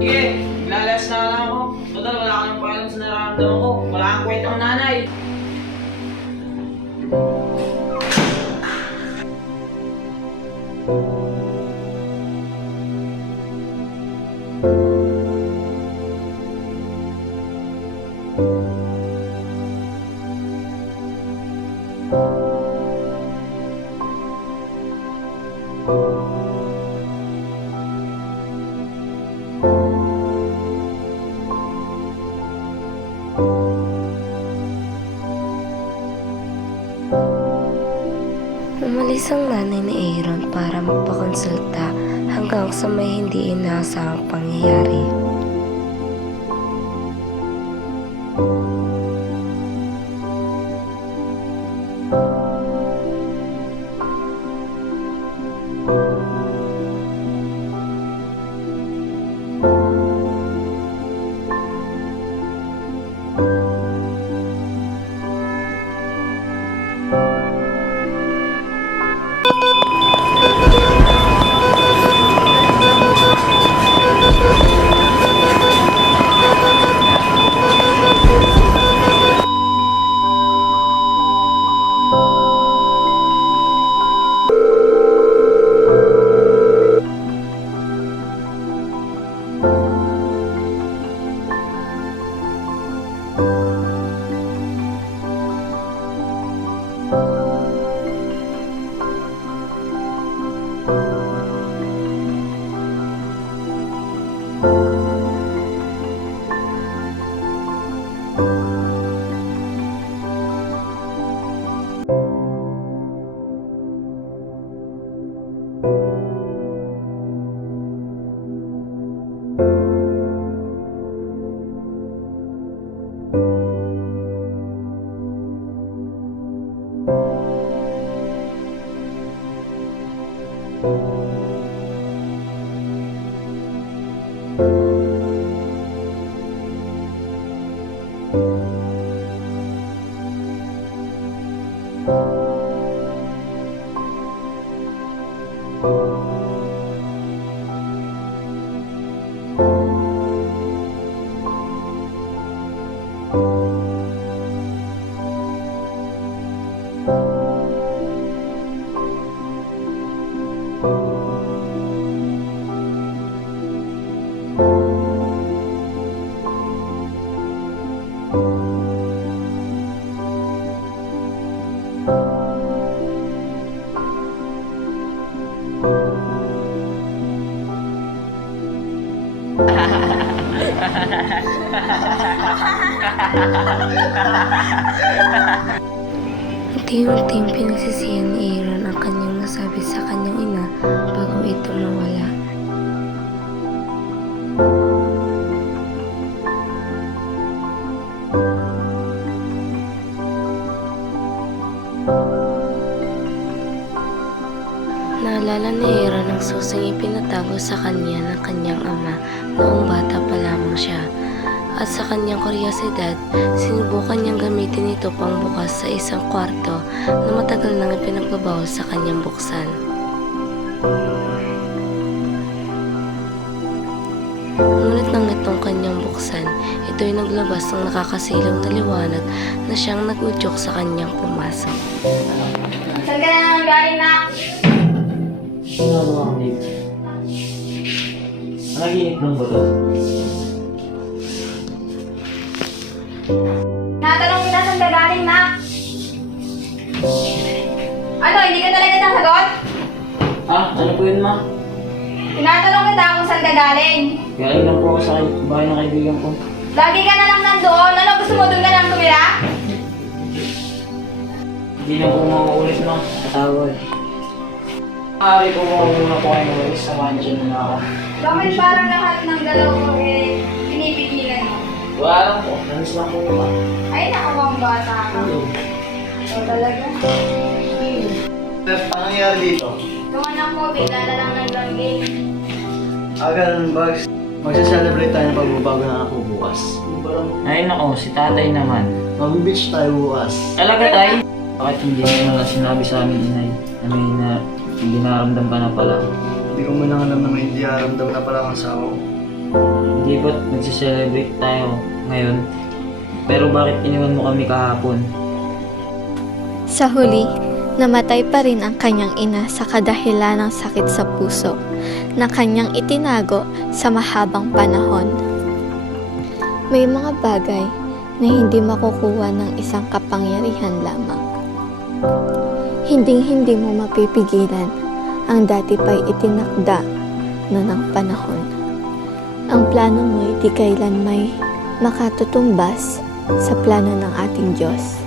Sige, maglalayas na lang ako. Total, wala ka nang pakialam sa nararamdaman ko. Wala kang kwentang nanay. Umalis ang nanay ni Aaron para magpakonsulta hanggang sa may hindi inaasahang pangyayari. Unti-unting pinagsisihan ni Aaron ang kanyang nasabi sa kanyang ina bago ito mawala. Naalala ni Aaron ang susing ipinatago sa kanya ng kanyang ama noong bata pa lamang siya. At sa kanyang kuryosidad, sinubukan niyang gamitin ito pangbukas sa isang kwarto na matagal nang ipinagbabawas sa kanyang buksan. Ngunit nang itong kanyang buksan, ito'y naglabas ng nakakasilaw na liwanag na siyang nag-udyok sa kanyang pumasok. Saan ka na naman galing na? Ginagawa ko dito. Naginip lang ba to? Natanong kita saan ka galing na? Ano, hindi ka talaga nasagot? Ano po yun, ma? Tinatanong kita kung saan ka galing. Galing lang po ako sa bahay ng kaibigan ko. Lagi ka na lang nandoon. Ano, gusto mo doon ka lang tumira? Hindi na po mauulit, ma. Katawad. Maaari po muna po kayo umalis sa mansion na ako. Bakit parang lahat ng dalaw ko pinipigilan mo? Wala lang po. Nanis lang po, ma. Ay, nakawang bata ka. So talaga. Ano nangyari dito? Yung anak mo, bigla na lang naglangging. Ganun ba? Magsa-celebrate tayo ng pagbabago ng ako bukas. Ay nako, si tatay naman. Mag-beach tayo bukas. Talaga tay? Bakit hindi mo na sinabi sa amin, inay? Na may hindi naramdam ka na pala. Hindi ko man lang alam na may hindi aramdam na pala ang asawa ko. Hindi ba't nagse-celebrate tayo ngayon? Pero bakit iniwan mo kami kahapon? Sa huli, namatay pa rin ang kanyang ina sa kadahilan ng sakit sa puso na kanyang itinago sa mahabang panahon. May mga bagay na hindi makukuha ng isang kapangyarihan lamang. Hinding-hindi mo mapipigilan ang dati pa'y itinakda na ng panahon. Ang plano mo'y di kailan may makatutumbas sa plano ng ating Diyos.